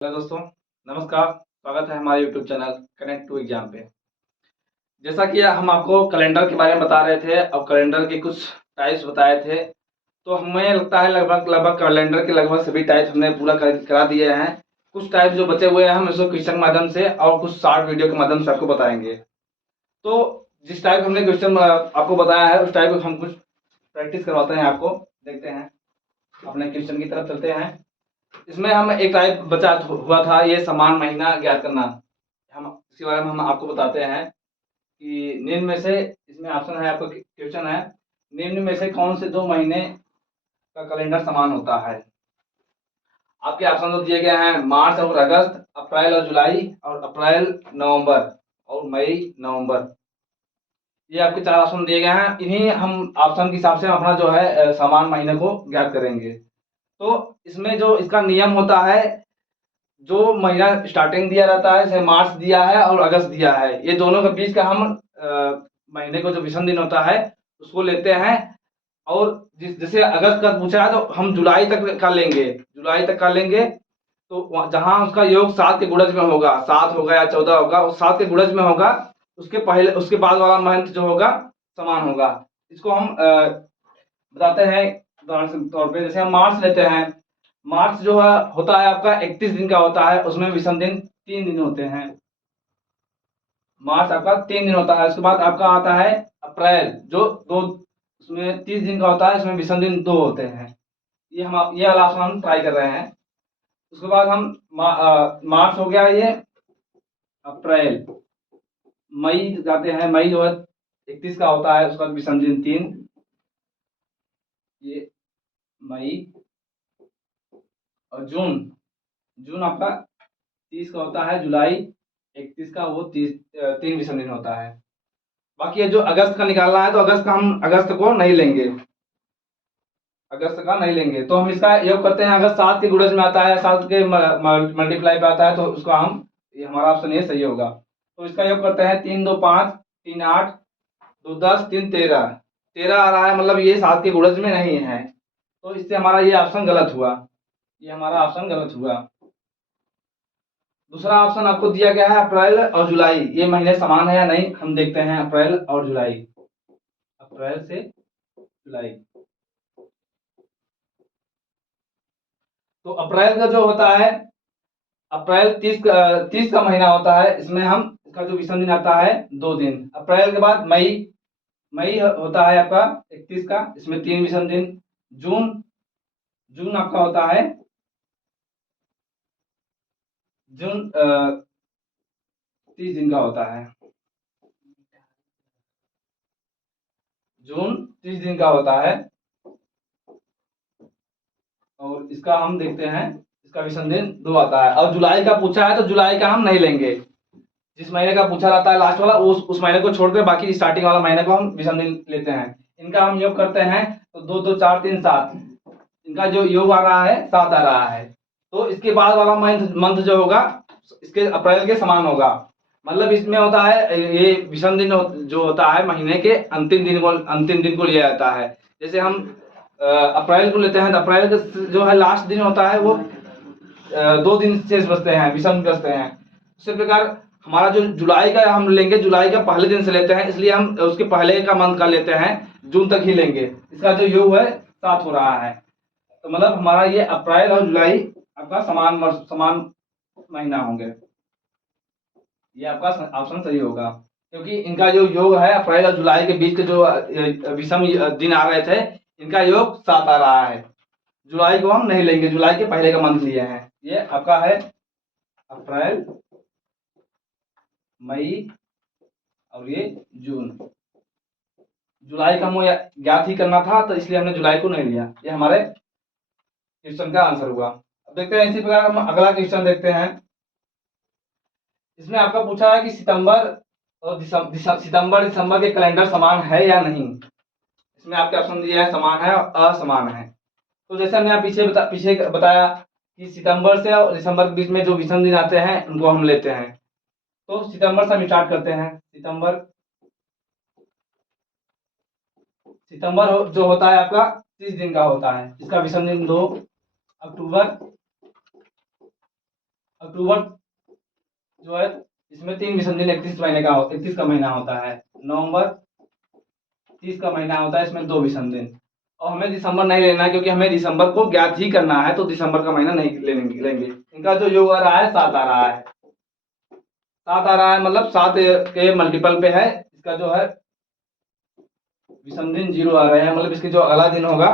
Hello दोस्तों, नमस्कार। स्वागत है हमारे YouTube channel connect to exam पे। जैसा कि हम आपको कैलेंडर के बारे में बता रहे थे और कैलेंडर के कुछ टाइप्स बताए थे, तो हमें लगता है लगभग लगभग कैलेंडर के लगभग सभी टाइप हमने पूरा करा दिए हैं। कुछ टाइप जो बचे हुए हैं हम इसको क्वेश्चन के माध्यम से और कुछ शॉर्ट वीडियो के माध्यम से आपको बताएंगे। तो जिस टाइप हमने क्वेश्चन आपको बताया है उस टाइप हम कुछ प्रैक्टिस करवाते हैं आपको। देखते हैं, अपने क्वेश्चन की तरफ चलते हैं। इसमें हम एक टाइप बचा हुआ था, ये समान महीना ज्ञात करना। हम इसके बारे में हम आपको बताते हैं कि निम्न में से, इसमें ऑप्शन है, आपका क्वेश्चन है, निम्न में से कौन से दो महीने का कैलेंडर समान होता है। आपके ऑप्शन तो दिए गए हैं मार्च और अगस्त, अप्रैल और जुलाई, और अप्रैल नवंबर और मई नवंबर। ये आपके चार ऑप्शन दिए गए हैं। इन्हीं हम ऑप्शन के हिसाब से अपना जो है समान महीने को ज्ञात करेंगे। तो इसमें जो इसका नियम होता है, जो महीना स्टार्टिंग दिया रहता है, जैसे मार्च दिया है और अगस्त दिया है, ये दोनों के बीच का हम महीने को जो विषम दिन होता है उसको लेते हैं। और जैसे अगस्त का पूछा है तो हम जुलाई तक का लेंगे, जुलाई तक का लेंगे। तो जहां उसका योग 7 के गुणज में होगा, 7 होगा या 14 होगा, उस 7 के गुणज में होगा, उसके पहले उसके बाद वाला मंथ जो होगा समान होगा। इसको हम बताते हैं उदाहरण के तौर पे। जैसे हम मार्च लेते हैं, मार्च जो है होता है आपका 31 दिन का होता है, उसमें विषम दिन 3 दिन होते हैं। मार्च आपका 3 दिन होता है। उसके बाद आपका आता है अप्रैल, जो दो, उसमें 30 दिन का होता है, इसमें विषम दिन 2 होते हैं। ये वाला ऑप्शन हम ट्राई कर रहे हैं। उसके बाद हम मार्च हो गया, ये अप्रैल, मई जाते हैं। मई जो है 31 का होता है, उसका विषम दिन 3, ये मई। और जून, जून आपका 30 का होता है, जुलाई 31 का, वो 3 विषम दिन होता है। बाकी ये जो अगस्त का निकालना है, तो अगस्त का हम अगस्त को नहीं लेंगे, अगस्त का नहीं लेंगे। तो हम इसका योग करते हैं, अगस्त 7 के गुणज में आता है, 7 के मल्टीप्लाई पे आता है, तो उसका हम, ये हमारा ऑप्शन ये सही होगा। तो इसका योग करते हैं, 3 2 5, 3 8, 2 10, 3 13, 13 आ रहा है, मतलब ये 7 के गुणज में नहीं है। तो इससे हमारा ये ऑप्शन गलत हुआ, ये हमारा ऑप्शन गलत हुआ। दूसरा ऑप्शन आपको दिया गया है अप्रैल और जुलाई, ये महीने समान है या नहीं, हम देखते हैं। अप्रैल और जुलाई, अप्रैल से जुलाई। तो अप्रैल का जो होता है, अप्रैल 30 का महीना होता है, इसमें हम, इसका जो विषम दिन आता है 2 दिन। अप्रैल के बाद मई, मई होता है आपका 31 का, इसमें 3 विषम दिन। जून, जून आपका होता है, जून 30 दिन का होता है, जून 30 दिन का होता है। और इसका हम देखते हैं, इसका विषम दिन 2 आता है। और जुलाई का पूछा है तो जुलाई का हम नहीं लेंगे। जिस महीने का पूछा रहता है लास्ट वाला, उस महीने को छोड़कर बाकी स्टार्टिंग वाला महीने को हम विषम दिन लेते हैं। इनका हम योग करते हैं, तो 2 2 4 3 7, इनका जो योग आ रहा है 7 आ रहा है। तो इसके बाद वाला मंथ मंथ जो होगा इसके अप्रैल के समान होगा। मतलब इसमें होता है, ये विषम दिन जो होता है महीने के अंतिम दिन को लिया जाता है। जैसे हम अप्रैल को लेते हैं, तो अप्रैल का जो है लास्ट दिन होता है, वो 2 दिन शेष बचते हैं, विषम बचते हैं। उसी प्रकार हमारा जो जुलाई का हम लेंगे, जुलाई का पहले दिन से लेते हैं, इसलिए हम उसके पहले का मंथ का लेते हैं, जून तक ही लेंगे। इसका जो योग है 7 हो रहा है। तो मतलब हमारा ये अप्रैल और जुलाई आपका समान महीना होंगे। ये आपका ऑप्शन सही होगा, क्योंकि इनका जो योग है अप्रैल और जुलाई के बीच के जो विषम दिन आ रहे थे, इनका योग 7 आ रहा है। जुलाई को हम नहीं लेंगे, जुलाई के पहले का मंथ लिए हैं। ये आपका है अप्रैल, मई और ये जून। जुलाई का हमें ज्ञात ही करना था, तो इसलिए हमने जुलाई को नहीं लिया। ये हमारे क्वेश्चन का आंसर हुआ। अब देखते हैं, इसी प्रकार हम अगला क्वेश्चन देखते हैं। इसमें आपका पूछा है कि सितंबर और सितंबर दिसंबर के कैलेंडर समान है या नहीं। इसमें आपके ऑप्शन दिए हैं समान है और असमान है। तो जैसे हमने पीछे बताया कि सितंबर से और दिसंबर के बीच में जो विषम दिन आते हैं उनको हम लेते हैं। तो सितंबर से हम स्टार्ट करते हैं। सितंबर, सितंबर जो होता है आपका 30 दिन का होता है, इसका विषम दिन 2। अक्टूबर, अक्टूबर जो है इसमें 3 विषम दिन 31 का महीना होता है। नवंबर 30 का महीना होता है, इसमें 2 विषम दिन। और हमें दिसंबर नहीं लेना है, क्योंकि हमें दिसंबर को ज्ञात ही करना है, तो दिसंबर का महीना नहीं लेंगे। इनका जो योग आ रहा है 7 आ रहा है, 7 आ रहा है, मतलब 7 के मल्टीपल पे है। इसका जो है विषम दिन 0 आ रहे हैं, मतलब इसके जो अगला दिन होगा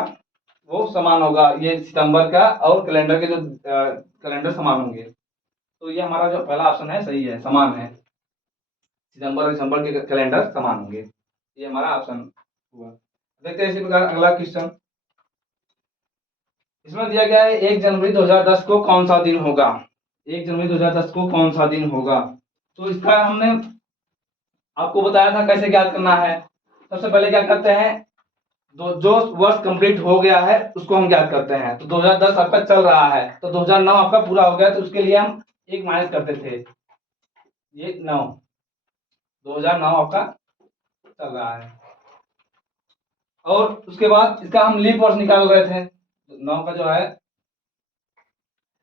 वो समान होगा। ये सितंबर का और कैलेंडर के जो कैलेंडर समान होंगे। तो ये हमारा जो पहला ऑप्शन है सही है, समान है। सितंबर और दिसंबर के कैलेंडर समान होंगे, ये हमारा ऑप्शन हुआ। देखते हैं इसी प्रकार अगला क्वेश्चन। इसमें दिया गया है 1 जनवरी 2010 को कौन सा दिन होगा। 1 जनवरी 2010 को कौन सा दिन होगा। तो इसका हमने आपको बताया था कैसे ज्ञात करना है। सबसे पहले क्या करते हैं, जो वर्ष कंप्लीट हो गया है उसको हम ज्ञात करते हैं। तो 2010 आपका चल रहा है, तो 2009 आपका पूरा हो गया, तो उसके लिए हम 1 माइनस करते थे, ये 9, 2009 आपका चल रहा है। और उसके बाद इसका हम लीप वर्ष निकाल रहे थे, 9 का जो है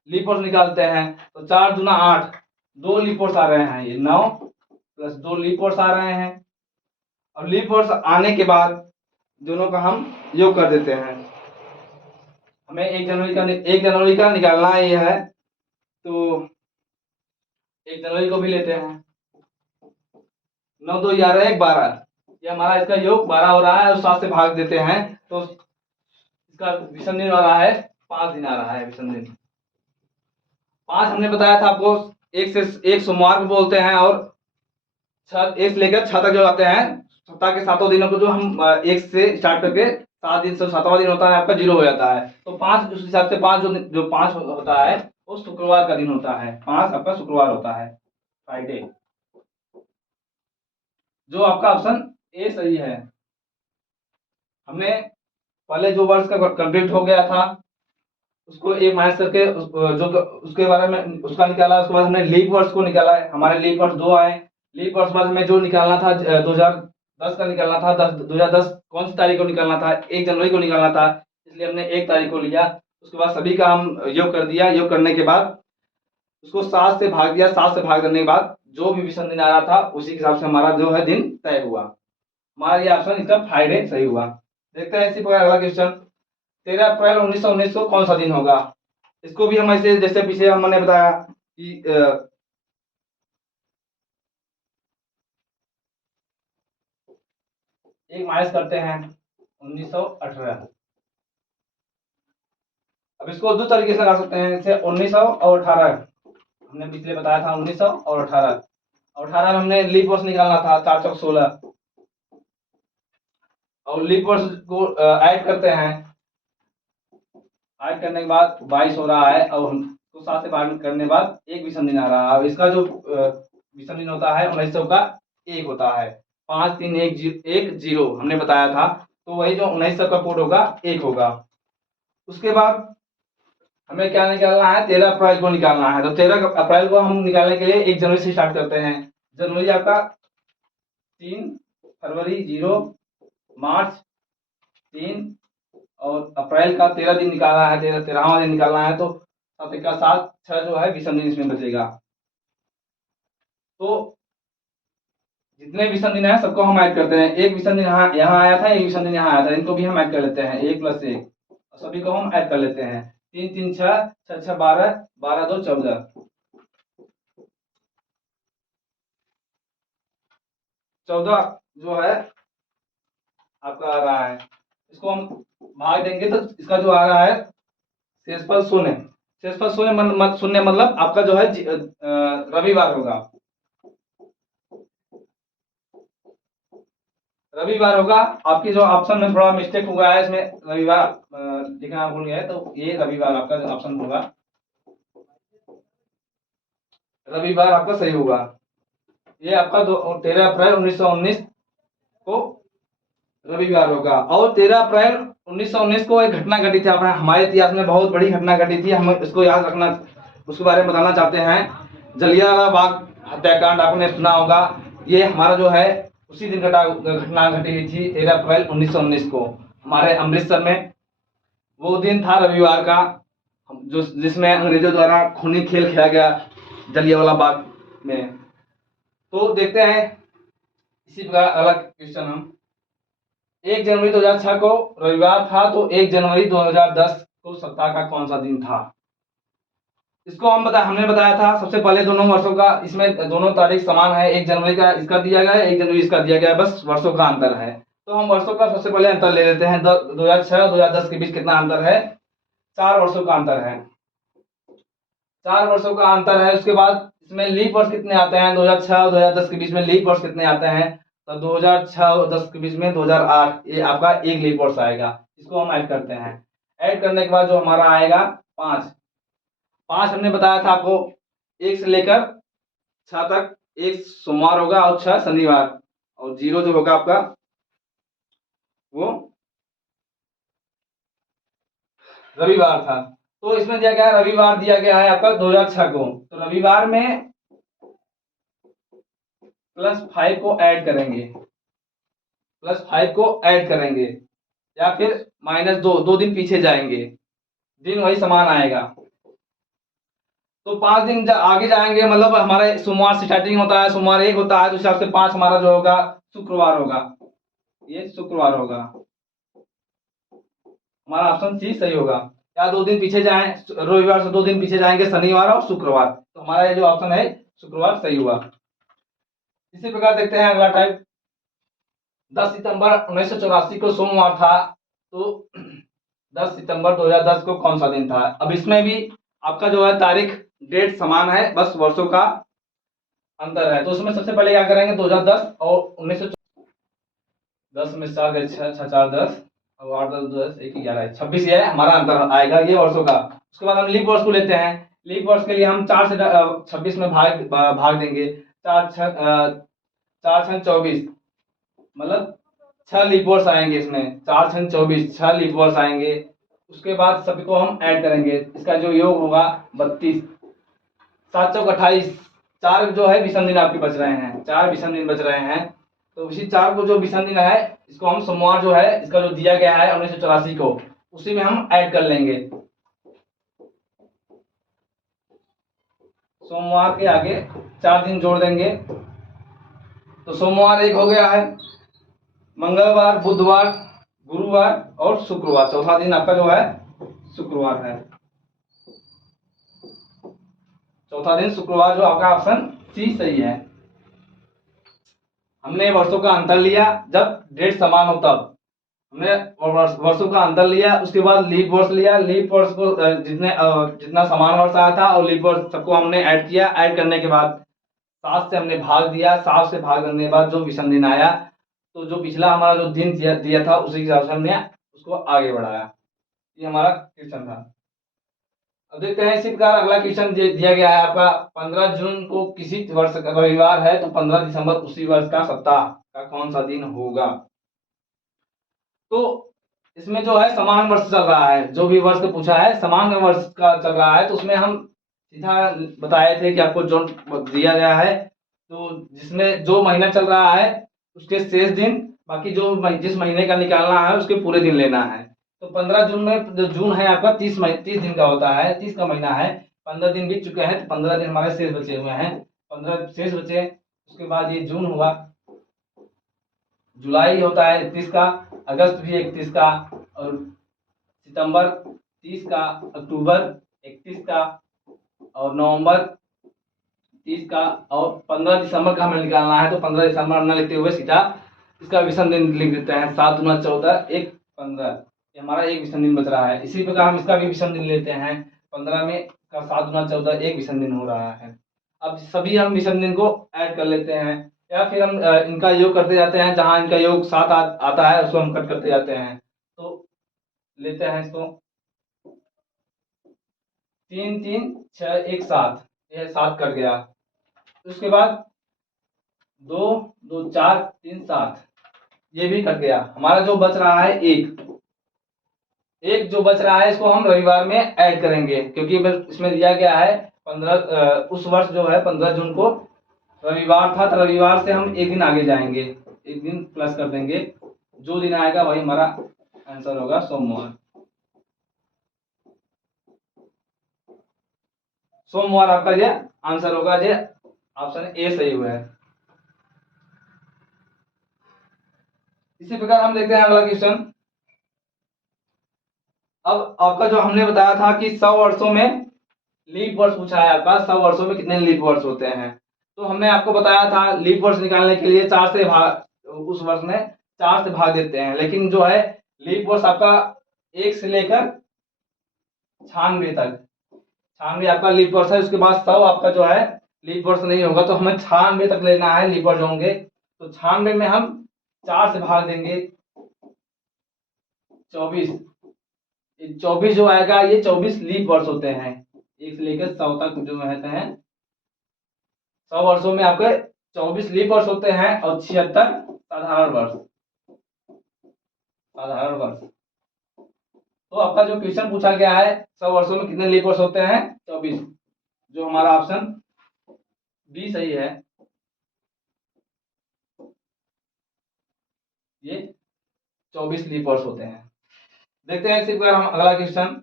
लीप वर्ष निकालते हैं। तो 4 दूना 8, 2 लीप वर्ष आ रहे हैं, ये 9 प्लस 2 लीप वर्ष आ रहे हैं। और लीप वर्ष आने के बाद दोनों का हम योग कर देते हैं। हमें 1 जनवरी का निकालना ये है, तो 1 जनवरी को भी लेते हैं। 9 2 11 12, ये हमारा इसका योग 12 हो रहा है, और 7 से भाग देते हैं, तो इसका विषम दिन आ रहा है 5 दिन आ रहा है विषम दिन। 5 हमने बताया था आपको, एक सोमवार को बोलते हैं, और 1 से लेकर 6 तक जो आते हैं, सप्ताह के 7 दिनों को जो हम 1 से स्टार्ट करके 7 दिन से 7वां दिन होता है आपका 0 हो जाता है। तो 5 उस हिसाब से 5 जो 5 होता है वो शुक्रवार का दिन होता है। 5 आपका शुक्रवार होता है, फ्राइडे। जो आपका ऑप्शन ए सही है। हमने पहले जो वर्ष का कंप्लीट हो गया था उसको 1 माइनस करके जो उसके बारे में उसका निकाला। उसके बाद हमने लीप वर्ष को निकाला है, हमारे लीप वर्ष 2 आए। लीप वर्ष बाद हमें जो निकालना था 2010 का निकालना था। 2010 कौन सी तारीख को निकालना था, 1 जनवरी को निकालना था, इसलिए हमने 1 तारीख को लिया। उसके बाद सभी का हम योग कर दिया। योग करने के बाद उसको 7 से भाग दिया। 7 से भाग करने के बाद जो भी विषम दिन आ रहा था उसी के हिसाब से हमारा जो है दिन तय हुआ। हमारा ये ऑप्शन इसका फ्राइडे सही हुआ। देखते हैं इसी प्रकार अगला क्वेश्चन। 13 अप्रैल 1919 को कौन सा दिन होगा। इसको भी हम ऐसे जैसे पीछे हमने बताया कि एक माइनस करते हैं 1918। अब इसको दो तरीके से लगा सकते हैं, जैसे 1900 और 18। हमने पिछले बताया था 1900 और 18। और 18 में हमने लीप वर्ष निकालना था, 4 चौक 16, और लीप वर्ष को ऐड करते हैं। ऐड करने के बाद 22 हो रहा है, और उसको 7 से भाग करने के बाद एक विषम दिन आ रहा है। और इसका जो विषम दिन होता है 1900 का 1 होता है। 5 3 1 0 हमने बताया था, तो वही जो 1900 का कोड होगा 1 होगा। उसके बाद हमें क्या निकालना है, 13 अप्रैल को निकालना है। तो 13 अप्रैल को हम निकालने के लिए 1 जनवरी से स्टार्ट करते हैं। जनवरी आपका 3, फरवरी 0, मार्च 3, और अप्रैल का 13 दिन निकालना है, 13वां दिन निकालना है। तो 7 का 7, 6 जो है विषम दिन इसमें बचेगा। तो जितने विषम दिन है सबको हम ऐड करते हैं। एक विषम दिन यहाँ आया था, एक विषम दिन यहाँ आया था, इनको भी हम ऐड कर लेते हैं। 1 + 1, सभी को हम ऐड कर लेते हैं। 3 3 6, 6 6 12, 12 2 14, 14 जो है आपका आ रहा है। इसको हम भाग देंगे तो इसका जो आ रहा है शेषफल शून्य। शेषफल शून्य शून्य मतलब आपका जो है रविवार होगा। रविवार होगा। आपकी जो ऑप्शन में थोड़ा मिस्टेक हुआ है, इसमें रविवार लिखना भूल गए, तो ये रविवार आपका जो ऑप्शन होगा, रविवार आपका सही होगा। ये आपका 13 अप्रैल 1919 को रविवार होगा। और 13 अप्रैल 1919 को एक घटना घटी थी हमारे इतिहास में, बहुत बड़ी घटना घटी थी। हम इसको याद रखना, उसके बारे में बताना चाहते हैं। जलियांवाला बाग हत्याकांड आपने सुना होगा। ये हमारा जो है उसी दिन घटना घटी हुई थी 13 अप्रैल 1919 को हमारे अमृतसर में। वो दिन था रविवार का, जो जिसमें अंग्रेजों द्वारा खूनी खेल खेला गया। जलियांवाला बाग में। तो देखते हैं इसी प्रकार अगला क्वेश्चन हम 1 जनवरी 2006 को रविवार था, तो 1 जनवरी 2010 को सप्ताह का कौन सा दिन था? इसको हमने बताया था सबसे पहले दोनों वर्षों का, इसमें दोनों तारीख समान है, 1 जनवरी का इसका दिया गया है, 1 जनवरी इसका दिया गया है, बस वर्षों का अंतर है। तो हम वर्षों का सबसे पहले अंतर ले लेते हैं। 2006 और 2010 के बीच कितना अंतर है? 4 वर्षों का अंतर है। 4 वर्षों का अंतर है। उसके बाद इसमें लीप वर्ष कितने आते हैं? 2006 और 2010 के बीच में लीप वर्ष कितने आते हैं? तो 2006 और 10 के बीच में 2008, ये आपका एक लीप वर्ष आएगा। इसको हम ऐड करते हैं। ऐड करने के बाद जो हमारा आएगा 5 हमने बताया था आपको, 1 से लेकर 6 तक 1 सोमवार होगा और 6 शनिवार, और 0 जो होगा आपका वो रविवार था। तो इसमें दिया गया है, रविवार दिया गया है आपका 2006 को, तो रविवार में +5 को ऐड करेंगे, +5 को ऐड करेंगे, या फिर -2, 2 दिन पीछे जाएंगे, दिन वही समान आएगा। तो 5 दिन आगे जाएंगे, मतलब हमारे सोमवार से स्टार्टिंग होता है, सोमवार 1 होता है, तो हिसाब से 5 हमारा जो होगा शुक्रवार होगा, ये शुक्रवार होगा। हमारा ऑप्शन सी सही होगा। या 2 दिन पीछे जाएं, रविवार से 2 दिन पीछे जाएंगे, शनिवार और शुक्रवार, तो हमारा ये जो ऑप्शन है शुक्रवार सही हुआ। इसी प्रकार देखते हैं अगला टाइप। 10 सितंबर 1984 को सोमवार था, तो 10 सितंबर 2010 को कौन सा दिन था? अब इसमें भी आपका जो है तारीख डेट समान है, बस वर्षों का अंतर है। तो उसमें सबसे पहले क्या करेंगे? 2010 और 1910 में 4 गए 6 6 4 10 और 8 10 10 1 11 26, ये हमारा अंतर आएगा ये वर्षों का। उसके बाद हम लीप वर्ष को लेते हैं। लीप वर्ष के लिए हम 4 से 26 में भाग देंगे। 4 6 24, मतलब 6 लीप वर्ष आएंगे इसमें। 4 6 24, 6 लीप वर्ष आएंगे। उसके बाद सभी को हम ऐड करेंगे, इसका जो योग होगा 32, 7 चौक 28, 4 जो है विषम दिन आपके बच रहे हैं, 4 विषम दिन बच रहे हैं। तो इसी 4 को जो विषम दिन है, इसको हम सोमवार जो है इसका जो दिया गया है 1984 को, उसी में हम ऐड कर लेंगे। सोमवार के आगे 4 दिन जोड़ देंगे, तो सोमवार 1 हो गया है, मंगलवार, बुधवार, गुरुवार और शुक्रवार, चौथा दिन आपका जो है शुक्रवार है। चौथा दिन शुक्रवार, जो आपका ऑप्शन सी सही है। हमने वर्षों का अंतर लिया, जब डेट समान हो तब हमने वर्षों का अंतर लिया। उसके बाद लीप वर्ष लिया, लीप वर्ष को जितना समान वर्ष आया था और लीप वर्ष सबको हमने ऐड किया। ऐड करने के बाद 7 से हमने भाग दिया, 7 से भाग करने के बाद जो विषम दिन आया, तो जो पिछला हमारा जो दिन दिया था उसी हिसाब से हमने उसको आगे बढ़ाया। ये हमारा क्वेश्चन था। अब देखते हैं इसी प्रकार अगला क्वेश्चन दिया गया है आपका। 15 जून को किसी वर्ष का रविवार है, तो 15 दिसंबर उसी वर्ष का सप्ताह का कौन सा दिन होगा? तो इसमें जो है समान वर्ष चल रहा है, जो भी वर्ष का पूछा है समान वर्ष का चल रहा है, तो उसमें हम सीधा बताए थे कि आपको जो दिया गया है, तो जिसमें जो महीना चल रहा है उसके शेष दिन, बाकी जो जिस महीने का निकालना है उसके पूरे दिन लेना है। तो 15 जून में, जो जून है आपका 30 दिन का होता है, 30 का महीना है, 15 दिन बीत चुके हैं, तो 15 दिन हमारे शेष बचे हुए हैं, 15 शेष बचे। उसके बाद ये जून हुआ, जुलाई होता है 31 का, अगस्त भी 31 का, और सितंबर 30 का, अक्टूबर 31 का, और नवंबर 30 का, और 15 दिसंबर का हमें निकालना है, तो 15 दिसंबर न लिखते हुए सीधा इसका विषम दिन लिख देते हैं। 7 दूना 14, 1 15, ये हमारा एक विषम दिन बच रहा है। इसी प्रकार हम इसका भी विषम दिन लेते हैं। 15 में का 7 दूना 14, एक विषम दिन हो रहा है। अब सभी हम विषम दिन को ऐड कर लेते हैं, या फिर हम इनका योग करते जाते हैं, जहां इनका योग 7 आता है उसको हम कट करते जाते हैं। तो लेते हैं इसको, 3 3 6 1 7, ये 7 कट गया। उसके बाद 2 2 4 3 7, ये भी कट गया। हमारा जो बच रहा है एक जो बच रहा है, इसको हम रविवार में ऐड करेंगे, क्योंकि इसमें दिया गया है 15 उस वर्ष जो है 15 जून को रविवार था, तो रविवार से हम एक दिन आगे जाएंगे, एक दिन प्लस कर देंगे, जो दिन आएगा वही हमारा आंसर होगा सोमवार। सोमवार आपका ये आंसर होगा, ये ऑप्शन ए सही हुआ है। इसी प्रकार हम देखते हैं अगला क्वेश्चन। अब आपका जो हमने बताया था कि 100 वर्षों में लीप वर्ष पूछा है आपका, 100 वर्षों में कितने लीप वर्ष होते हैं। तो हमने आपको बताया था लीप वर्ष निकालने के लिए 4 से भाग, उस वर्ष में 4 से भाग देते हैं, लेकिन जो है लीप वर्ष आपका 1 से लेकर 96 तक, 96 आपका लीप वर्ष है। उसके बाद 100 आपका जो है लीप वर्ष नहीं होगा, तो हमें 96 तक लेना है लीप वर्ष होंगे। तो 96 में हम 4 से भाग देंगे 24, 24 जो आएगा ये 24 लीप वर्ष होते हैं। 1 से लेकर 100 तक जो रहते हैं, 100 वर्षों में आपके 24 लीप वर्ष होते हैं और 76 साधारण वर्ष, साधारण वर्ष। तो आपका जो क्वेश्चन पूछा गया है 100 वर्षों में कितने लीप वर्ष होते हैं, 24, जो हमारा ऑप्शन बी सही है। ये 24 लीप वर्ष होते हैं। देखते हैं इसी प्रकार हम अगला क्वेश्चन।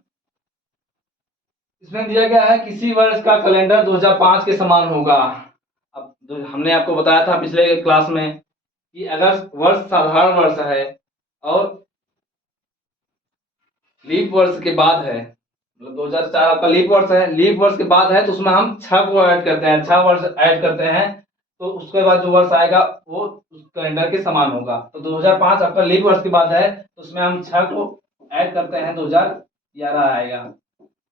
इसमें दिया गया है किसी वर्ष का कैलेंडर 2005 के समान होगा। अब हमने आपको बताया था पिछले क्लास में कि अगर वर्ष साधारण वर्ष है और लीप वर्ष के बाद है, मतलब 2004 आपका लीप वर्ष है, लीप वर्ष के बाद है, तो उसमें हम 6 को ऐड करते हैं, 6 वर्ष ऐड करते हैं, तो उसके बाद जो वर्ष आएगा वो उस कैलेंडर के समान होगा। तो 2005 आपका लीप वर्ष के बाद है, तो उसमें हम 6 को ऐड करते हैं, 2011 आएगा।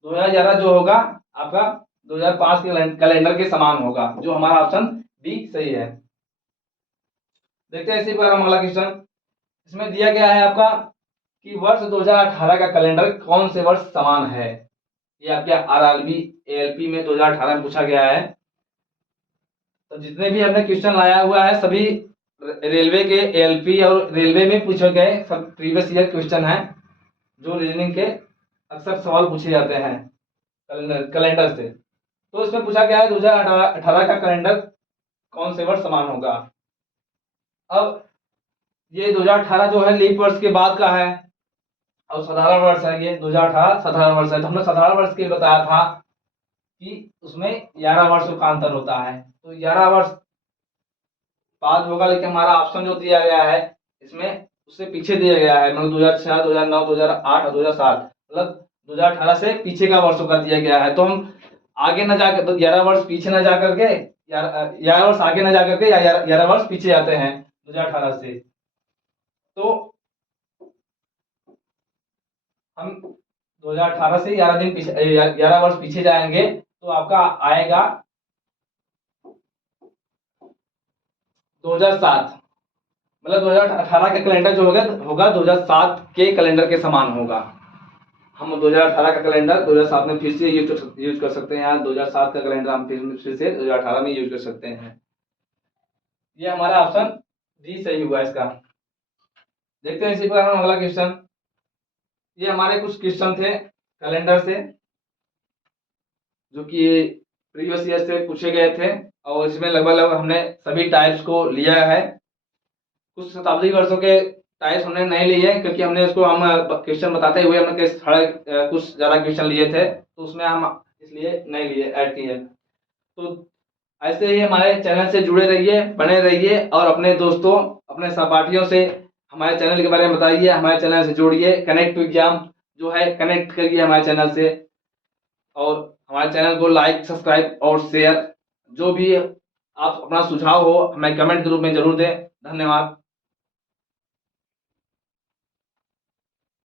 2011 जो होगा आपका 2005 के कैलेंडर के समान होगा, जो हमारा ऑप्शन बी सही है। देखते हैं इसी पर हम अगला क्वेश्चन। इसमें दिया गया है आपका कि वर्ष 2018 का कैलेंडर कौन से वर्ष समान है। ये आपके आरआरबी एएलपी में 2018 में पूछा गया है। तो जितने भी हमने क्वेश्चन लाया हुआ है सभी रेलवे के एएलपी और रेलवे में पूछे गए सब प्रीवियस ईयर क्वेश्चन है, जो रीजनिंग के अक्सर सवाल पूछे जाते हैं कैलेंडर से। तो इसमें पूछा गया है 2018 का कैलेंडर कौन से वर्ष समान होगा। अब ये 2018 जो है लीप वर्ष के बाद का है और साधारण वर्ष है, ये 2018 साधारण वर्ष है। तो हमने साधारण वर्ष के बताया था कि उसमें 11 वर्षों का अंतर होता है, तो 11 वर्ष बाद होगा, लेकिन हमारा ऑप्शन जो दिया गया है इसमें उससे पीछे दिया गया है, मतलब 2006, 2009, 2008 और 2007, मतलब 2018 से पीछे का वर्षों का दिया गया है। तो हम आगे न जाकर, तो 11 वर्ष पीछे न जाकर के 11 वर्ष आगे न जाकर के या 11 वर्ष पीछे आते हैं 2018 से। तो हम 2018 से 11 दिन पीछे 11 वर्ष पीछे जाएंगे, तो आपका आएगा 2007, मतलब 2018 का कैलेंडर जो होगा 2007 के कैलेंडर के समान होगा। हम 2018 का कैलेंडर 2007 में फिर से यूज कर सकते हैं, यहाँ 2007 का कैलेंडर हम फिर से 2018 में यूज कर सकते हैं। ये हमारा ऑप्शन डी सही हुआ इसका। देखते हैं इसी पर हम अगला क्वेश्चन। ये हमारे कुछ क्वेश्चन थे कैलेंडर से जो कि प्रीवियस ईयर से पूछे गए थे, और इसमें लगभग हमने सभी टाइप्स को लिया है। कुछ शताब्दी वर्षों के टाइप्स हमने नहीं लिए क्योंकि हमने उसको हम क्वेश्चन बताते हुए हमने कुछ ज़्यादा क्वेश्चन लिए थे, तो उसमें हम इसलिए नहीं लिए, ऐड किए। तो ऐसे ही हमारे चैनल से जुड़े रहिए, बने रहिए और अपने दोस्तों अपने सहपाठियों से हमारे चैनल के बारे में बताइए, हमारे चैनल से जोड़िए। कनेक्ट टू एग्जाम जो है कनेक्ट करिए हमारे चैनल से, और हमारे चैनल को लाइक, सब्सक्राइब और शेयर, जो भी आप अपना सुझाव हो हमें कमेंट के रूप में जरूर दें। धन्यवाद।